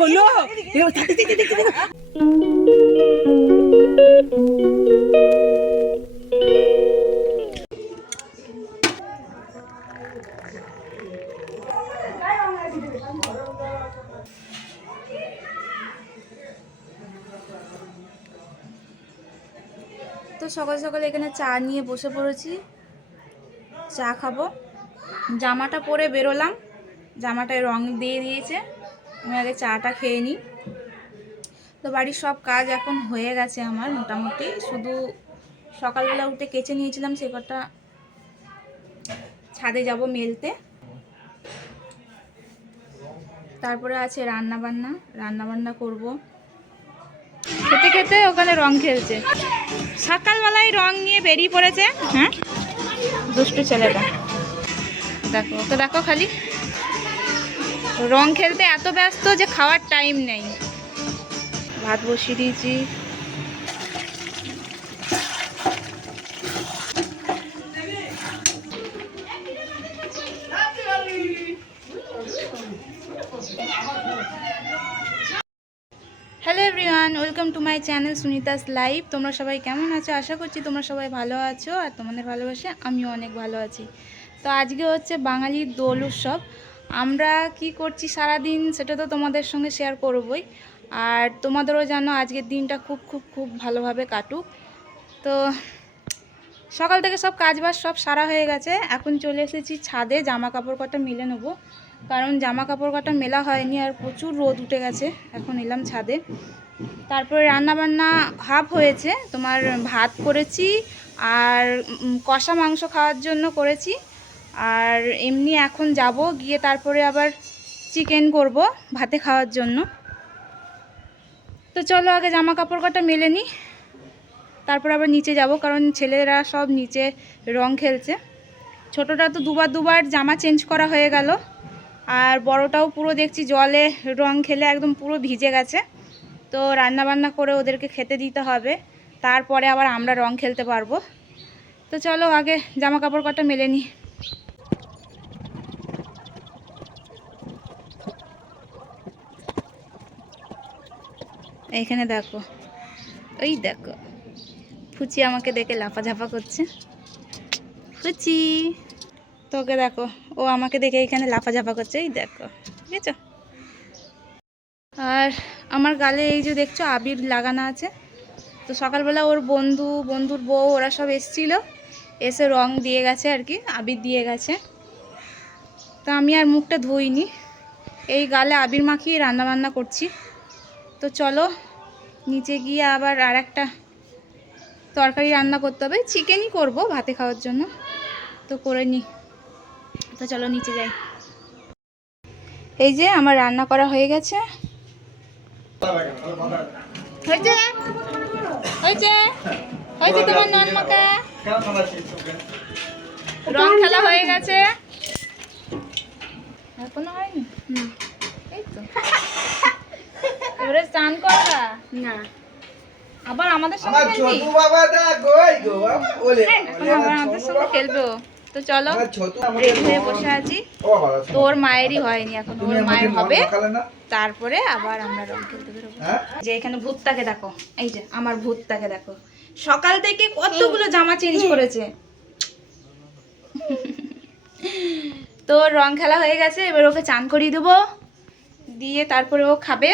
হলো তো সকাল সকাল এখানে চা নিয়ে বসে পড়েছি, চা খাবো। জামাটা পরে বেরোলাম, জামাটায় রং দিয়ে দিয়েছে, আমি আগে চাটা খেয়ে নিই। তো বাড়ির সব কাজ এখন হয়ে গেছে আমার মোটামুটি, শুধু সকালবেলা উঠে কেচে নিয়েছিলাম, সে কটা ছাদে যাব মেলতে। তারপরে আছে রান্নাবান্না করব। খেতে খেতে ওখানে রং খেলছে, সকালবেলায় রং নিয়ে বেরিয়ে পড়েছে। হ্যাঁ, দুষ্টু ছেলেটা, দেখো ওকে, দেখো খালি রং খেলতে এত ব্যস্ত যে খাওয়ার টাইম নেই। ভাত বসিয়ে দিয়েছি। Hello everyone, welcome to my channel Sunita's live. তোমরা সবাই কেমন আছো? আশা করছি তোমরা সবাই ভালো আছো, আর তোমাদের ভালোবাসে আমিও অনেক ভালো আছি। তো আজকে হচ্ছে বাঙালির দোল উৎসব। আমরা কি করছি সারাদিন সেটা তো তোমাদের সঙ্গে শেয়ার করবই, আর তোমাদেরও জানো আজকের দিনটা খুব খুব খুব ভালোভাবে কাটুক। তো সকাল থেকে সব কাজবাজ সব সারা হয়ে গেছে, এখন চলে এসেছি ছাদে জামা কাপড় কটা মেলে নেবো, কারণ জামা কাপড় কটা মেলা হয়নি আর প্রচুর রোদ উঠে গেছে। এখন এলাম ছাদে। তারপরে রান্নাবান্না হাফ হয়েছে, তোমার ভাত করেছি আর কষা মাংস খাওয়ার জন্য করেছি, আর এমনি এখন যাব গিয়ে তারপরে আবার চিকেন করব ভাতে খাওয়ার জন্য। তো চলো আগে জামা কাপড় কটা মেলে নিই, তারপর আবার নিচে যাব, কারণ ছেলেরা সব নিচে রং খেলছে। ছোটটা তো দুবার জামা চেঞ্জ করা হয়ে গেল, আর বড়টাও পুরো দেখছি জলে রং খেলে একদম পুরো ভিজে গেছে। তো রান্নাবান্না করে ওদেরকে খেতে দিতে হবে, তারপরে আবার আমরা রং খেলতে পারবো। তো চলো আগে জামা কাপড় কটা মেলে নিই। এইখানে দেখো, ওই দেখো ফুচি আমাকে দেখে লাফাঝাপা করছে। ফুচি, তোকে দেখো, ও আমাকে দেখে এইখানে লাফাঝাপা করছে, এই দেখো, ঠিক আছে। আর আমার গালে এই যে দেখছো আবির লাগানো আছে। তো সকালবেলা ওর বন্ধুর বউ ওরা সব এসেছিলো, এসে রং দিয়ে গেছে আর কি, আবির দিয়ে গেছে। তো আমি আর মুখটা ধুইনি, এই গালে আবির মাখিয়ে রান্নাবান্না করছি। তো চলো নিচে গিয়ে আবার আর একটা তরকারি রান্না করতে হবে, চিকেনই করব ভাতে খাওয়ার জন্য, তো করে নিই। তো চলো নিচে যাই। এই যে আমার রান্না করা হয়ে গেছে, হয়েছে হয়েছে হয়েছে তোমার নন মাখা রং খেলা হয়ে গেছে, এখনো হয়নি। এই তো এবারে স্নান করবা না, আবার আমাদের সঙ্গে খেলবি, আবার আমাদের সঙ্গে খেলবো। তো চলো রেডি হয়ে বসে আছি। তোর মায়েরই হয়নি এখন, ওর মায়ের হবে, তারপরে আবার আমরা রং খেলতে বেরোবো। যে এখানে ভূতটাকে দেখো, এই যে আমার ভূতটাকে দেখো, সকাল থেকে কতগুলো জামা চেঞ্জ করেছে। তো রং খেলা হয়ে গেছে, এবার ওকে চান করিয়ে দেবো, দিয়ে তারপরে ও খাবে,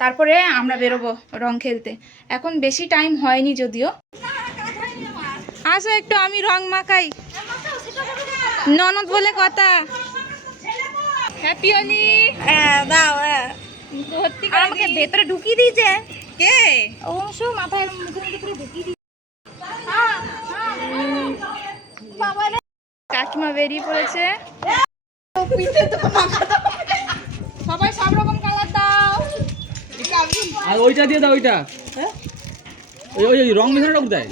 তারপরে আমরা বেরোবো রং খেলতে। এখন বেশি টাইম হয়নি যদিও। আসো একটু আমি রং মাখাই, ননদ বলে কথা। হ্যাপি হোলি। দাও, ভর্তি করে আমাকে ভেতরে ঢুকিয়ে দিয়েছে কে? অংশ মাথায় মুখের ভিতরে ঢুকিয়ে দিয়েছে। কাকিমা বেরিয়ে পড়েছে, সবাই সব রকম কালার দাও। আর ওইটা দিয়ে দাও, ওইটা ওই ওই রং মেশানোটা কোথায়?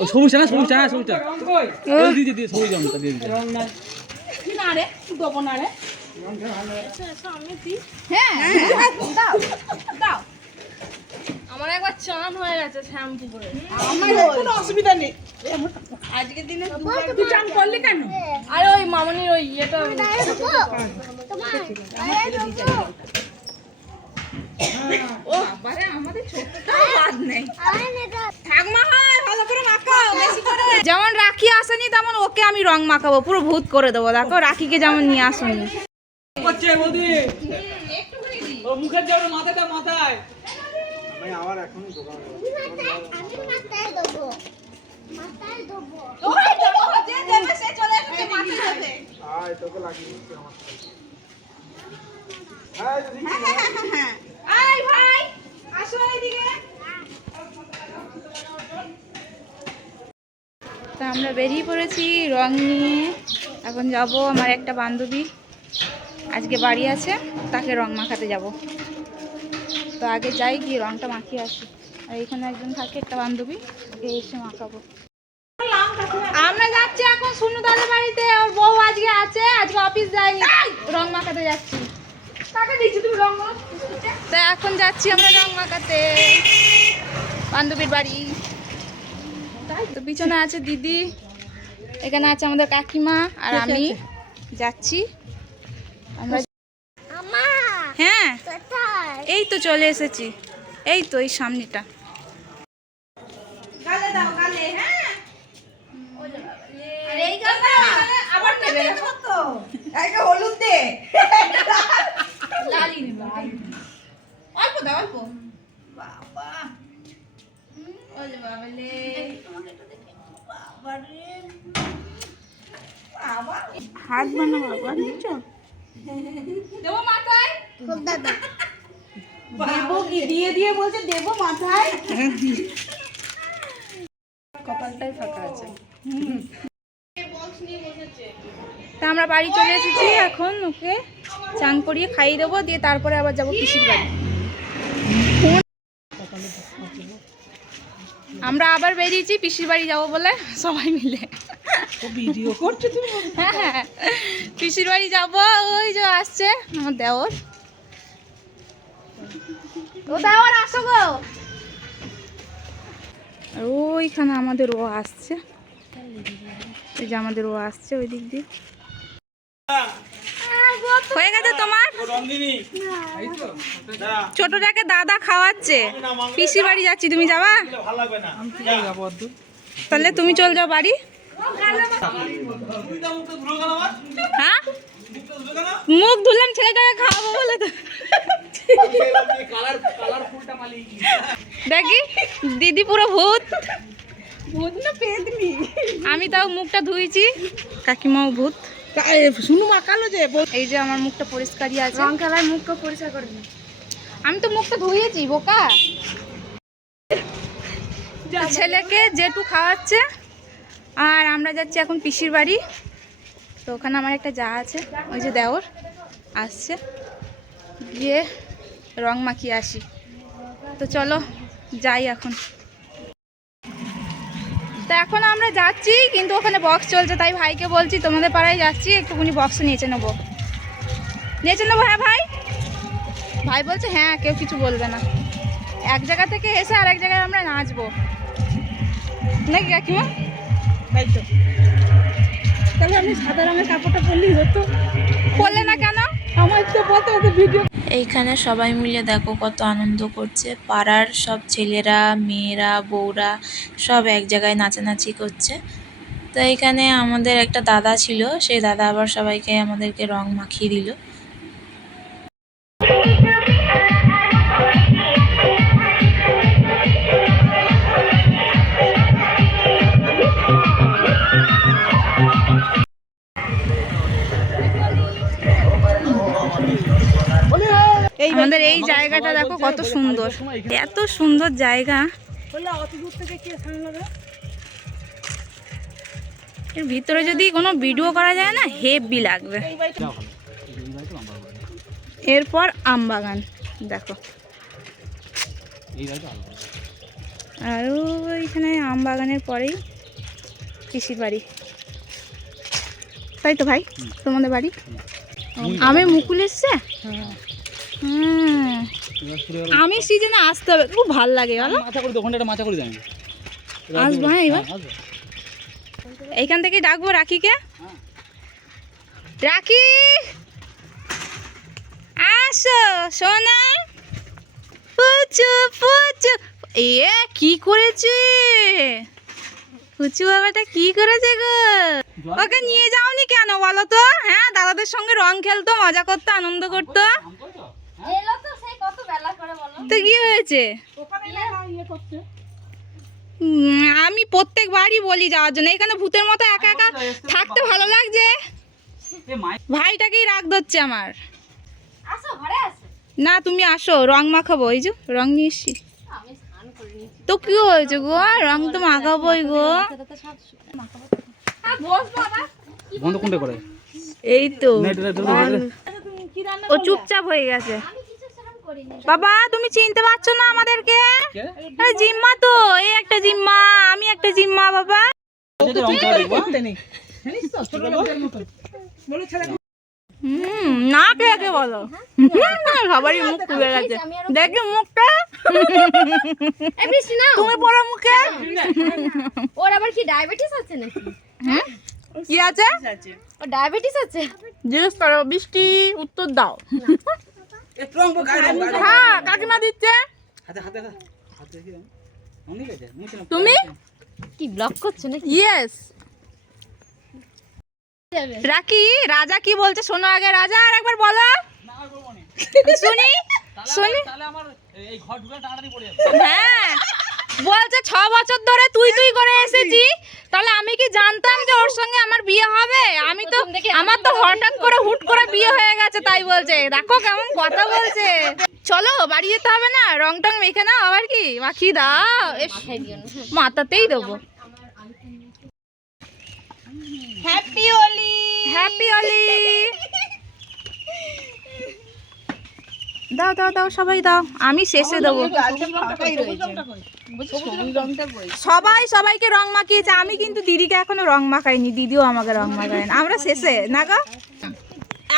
ও সবুজ না, সবুজ না, সবুজটা দিয়ে দিয়ে সবুজ রংটা দিয়ে দিতে। কি না রে, দেবো না রে। হ্যাঁ দাও দাও, আমার একবার চান হয়ে গেছে শ্যাম্পু করে, আমার কোনো অসুবিধা নেই। আজকের দিনে তুই চান করলি কেন? আরে ওই মামনির ওই ইয়েটা ও বাবারে আমাদের ছোটটা বাদ নেই। ঠাকমা হয় ভালো করে মাখাও বেশি করে। যেমন রাখি আসেনি তেমন ওকে আমি রং মাখাবো, পুরো ভূত করে দেবো। দেখো রাখিকে যেমন নিয়ে আসুনি। করছে বৌদি ও মুখের জন্য মাথাটা মাথায় আমি আবার এখনই দোকান ওই দেবো, যে দেবে সে চলে এসেছে মাথায় দেবে। আয় তোকে লাগিয়ে দিচ্ছি আমার হ্যাঁ যদি আয় ভাই আসো এদিকে। তা আমরা বেরিয়ে পড়েছি রং নিয়ে। এখন যাব আমার একটা বান্ধবী আজকে বাড়ি আছে, তাকে রং মাখাতে যাব। তো আগে যাই গিয়ে রংটা মাখিয়ে আসি। আর এখানে একজন থাকে একটা বান্ধবী, ওকে এসে মাখাবো। আমরা যাচ্ছি এখন সুনুদাদের বাড়িতে, ওর বউ আজকে আছে, আজকে অফিস যায়নি, রং মাখাতে যাচ্ছি। তো এখন যাচ্ছি আমরা রং মাখাতে বান্ধবীর বাড়ি। তো পিছনে আছে দিদি, এখানে আছে আমাদের কাকিমা, আর আমি যাচ্ছি আমরা। হ্যাঁ এই তো চলে এসেছি, এই তো এই সামনেটা। হলুদ দে অল্প দাও অল্প। বাবা ওলে বাবালে হাত বানাবো বাবা, বুঝছো? দেবো মাথায় দেবো কি দিয়ে দিয়ে বলছে দেবো মাথায়। কপালটাই ফাঁকা আছে। তা আমরা বাড়ি চলে এসেছি, এখন ওকে চান করিয়ে খাইয়ে দেবো, দিয়ে তারপরে আবার যাবো পিসির বাড়ি। আমরা আবার বেরিয়েছি পিসির বাড়ি যাবো বলে সবাই মিলে। ভিডিও করছো তুমি? হ্যাঁ পিসির বাড়ি যাবো, ওই যে আসছে আমার দেওর। ও দেওর আসো গো। আর ওইখানে আমাদের ও আসছে, এই যে আমাদের ও আসছে ওই দিক দিয়ে। হয়ে গেছে তোমার? ছোটটাকে দাদা খাওয়াচ্ছে, পিসি বাড়ি যাচ্ছি, তুমি যাবা? তাহলে তুমি চল যাও বাড়ি। হ্যাঁ মুখ ধুলাম ছেলেটাকে খাওয়াবো বলে তো। দেখি দিদি পুরো ভূত। ভূত না পেতনি। আমি তাও মুখটা ধুইছি, কাকিমাও ভূত। শুনু মাখালো যে এই যে আমার মুখটা পরিষ্কারই আছে। রং খেলায় মুখটা পরিষ্কার করবি, আমি তো মুখটা ধুয়েছি বোকা। ছেলেকে জেঠু খাওয়াচ্ছে, আর আমরা যাচ্ছি এখন পিসির বাড়ি। তো ওখানে আমার একটা যা আছে, ওই যে দেওর আসছে, গিয়ে রং মাখিয়ে আসি। তো চলো যাই এখন। তো এখন আমরা যাচ্ছি, কিন্তু ওখানে বক্স চলছে, তাই ভাইকে বলছি তোমাদের পাড়ায় যাচ্ছি, একটুখানি বক্স নেচে নেবো। হ্যাঁ ভাই, ভাই বলছে হ্যাঁ কেউ কিছু বলবে না। এক জায়গা থেকে এসে আর এক জায়গায় আমরা নাচবো নাকি কাকিমা? তাই তো। তাহলে আমি সাদা রঙের কাপড়টা পরলেই হতো। পরলে না কেন? আমার তো বলতে হতো ভিডিও। এইখানে সবাই মিলে দেখো কত আনন্দ করছে, পাড়ার সব ছেলেরা মেয়েরা বউরা সব এক জায়গায় নাচানাচি করছে। তো এইখানে আমাদের একটা দাদা ছিল, সেই দাদা আবার সবাইকে আমাদেরকে রং মাখিয়ে দিল। আমাদের এই জায়গাটা দেখো কত সুন্দর, এত সুন্দর জায়গা। এর ভিতরে যদি কোনো ভিডিও করা যায় না হেভি লাগবে। এরপর আম বাগান দেখো, আর ওইখানে আম বাগানের পরেই পিসির বাড়ি। তাই তো ভাই, তোমাদের বাড়ি আমের মুকুল এসছে। আমি সিজনে আসতে হবে, খুব ভালো লাগে। বলো মাথা করে দোকানটা মাথা করে দেন। আসবো হ্যাঁ এবার। এইখান থেকে ডাকবো রাখিকে। রাখি আসো সোনা। পুচু পুচু এ কি করেছে পুচু বাবাটা, কি করেছে গো? ওকে নিয়ে যাওনি কেন বলো তো? হ্যাঁ, দাদাদের সঙ্গে রং খেলতো, মজা করতো, আনন্দ করতো। তো কি হয়েছে? আমি প্রত্যেকবারই বলি যাওয়ার জন্য, এখানে ভূতের মতো একা একা থাকতে ভালো লাগছে। ভাইটাকেই রাগ ধরছে আমার। না তুমি আসো, রং মাখাবো, এই যে রং নিয়ে এসছি। তো কি হয়েছে গো, রং তো মাখাবোই গো। বন্ধ কোনটা করে? এই তো না, এটা ও চুপচাপ হয়ে গেছে। বাবা তুমি চিনতে পারছো না আমাদেরকে? আরে জিম্মা তো, এই একটা জিম্মা, আমি একটা জিম্মা বাবা। না কে কে বলো, সবারই মুখ খুলে গেছে, দেখি মুখটা তুমি পড়ো মুখে। ওর আবার কি ডায়াবেটিস আছে নাকি? কি আছে? ও ডায়াবেটিস আছে? জিজ্ঞেস করো। বৃষ্টি উত্তর দাও। হ্যাঁ কাকিমা দিচ্ছে। তুমি কি ব্লক করছো নাকি? ইয়েস। রাকি, রাজা কি বলছে শোনো আগে। রাজা আর একবার বলো শুনি শুনি। হ্যাঁ বলছে 6 বছর ধরে তুই তুই করে এসেছি, তাহলে আমি কি জানতাম যে ওর সঙ্গে আমার বিয়ে হবে? আমি তো, আমার তো হঠাৎ করে হুট করে বিয়ে হয়ে গেছে, তাই বলছে। দেখো কেমন কথা বলছে। চলো বাড়ি যেতে হবে না, রং টং মেখে নাও। আবার কি মাখিয়ে দাও, মাথাতেই দেবো। Happy Holi, happy Holi. দাও দাও দাও, সবাই দাও, আমি শেষে দেবো। সবাই সবাইকে রং মাখিয়েছে, আমি কিন্তু দিদিকে এখনো রং মাখাইনি, দিদিও আমাকে রং মাখায়নি। আমরা শেষে না গো,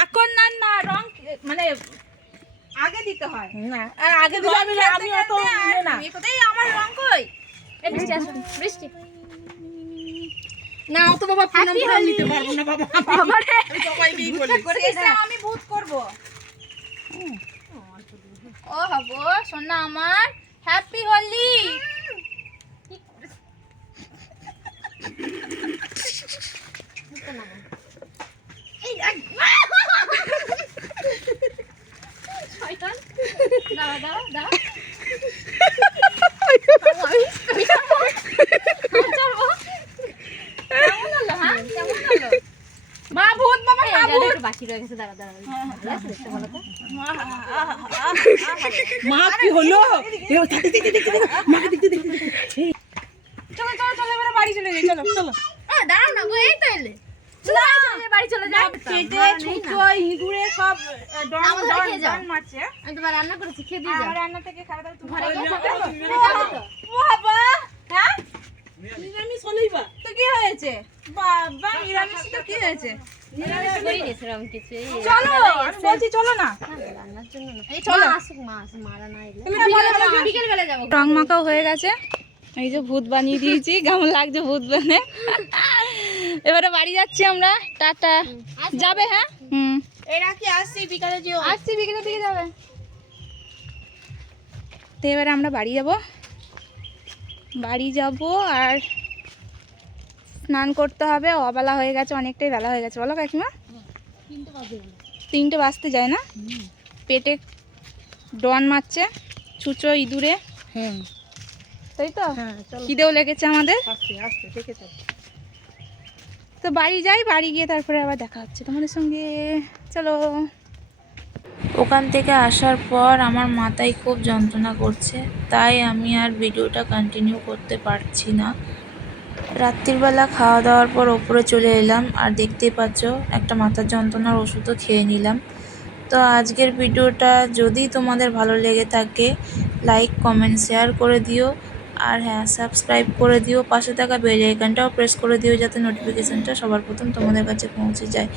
এখন না না রং মানে আগে দিতে হয় না, আর আগে দিলে আমি অত না। কোথায় আমার রং কই? এই বৃষ্টি আসো, বৃষ্টি না অত বাবা প্রণাম করে নিতে পারবো না বাবা। বাবারে সবাইকেই বলি শেষে আমি ভূত করব। ও হবো সোনা আমার, হ্যাপি হোলি। শয়তান দাঁড়া দাঁড়া দাঁড়া। মা ভূত বাবা, মা ভূত। বাকি রয়ে গেছে, দাঁড়া দাঁড়া দেখতে বলো তো। মা কি হলো? চলো চলো চলো এবারে বাড়ি চলে যাই। চলো চলো দাঁড়াও না গো, এই তো এলে। বাড়ি চলে যাই। পেটে ছুঁচো ইঁদুরে সব ডন আমাদের ডন খেয়ে যাও। ডন মারছে। আমি তোমার রান্না করেছি, খেয়ে দিয়ে যাও। আমার রান্না থেকে খাবে, তাহলে তুমি ঘরে গিয়ে খাবে। খাবে তো? বাবা হ্যাঁ নিরামিষ হলেই বা তো কি হয়েছে? বাবা নিরামিষ তো কি হয়েছে? করি নি সেরকম কিছু। এই চলো আমি বলছি চলো না। রান্নার জন্য না। এই চলো। মা আসুক, মা আসুক, মারা না এলে। তুমি বিকেল বেলা যাবো। রং মাখাও হয়ে গেছে, এই যে ভূত বানিয়ে দিয়েছি। কেমন লাগছে ভূত বানে? এবারে বাড়ি যাচ্ছি আমরা, টাটা। যাবে? হ্যাঁ এরা কি আসছি বিকালে যেও? আসছি বিকেলের দিকে যাবে। তো এবারে আমরা বাড়ি যাব, আর স্নান করতে হবে। অবেলা হয়ে গেছে, অনেকটাই বেলা হয়ে গেছে। বলো কাকিমা? 3টে বাজতে যায় না? পেটে ডন মারছে, ছুঁচো ইঁদুরে। হ্যাঁ তাই তো, খিদেও লেগেছে আমাদের। তো বাড়ি যাই, বাড়ি গিয়ে তারপরে আবার দেখা হচ্ছে তোমাদের সঙ্গে। চলো। ওখান থেকে আসার পর আমার মাথায় খুব যন্ত্রণা করছে, তাই আমি আর ভিডিওটা কন্টিনিউ করতে পারছি না। রাত্রিবেলা খাওয়া দাওয়ার পর ওপরে চলে এলাম, আর দেখতেই পাচ্ছ একটা মাথার যন্ত্রণার ওষুধও খেয়ে নিলাম। তো আজকের ভিডিওটা যদি তোমাদের ভালো লেগে থাকে, লাইক কমেন্ট শেয়ার করে দিও, আর হ্যাঁ সাবস্ক্রাইব করে দিও। পাশে থাকা বেল আইকনটাও প্রেস করে দিও, যাতে নোটিফিকেশানটা সবার প্রথম তোমাদের কাছে পৌঁছে যায়।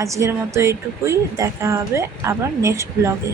আজকের মতো এইটুকুই, দেখা হবে আবার নেক্সট ব্লগে।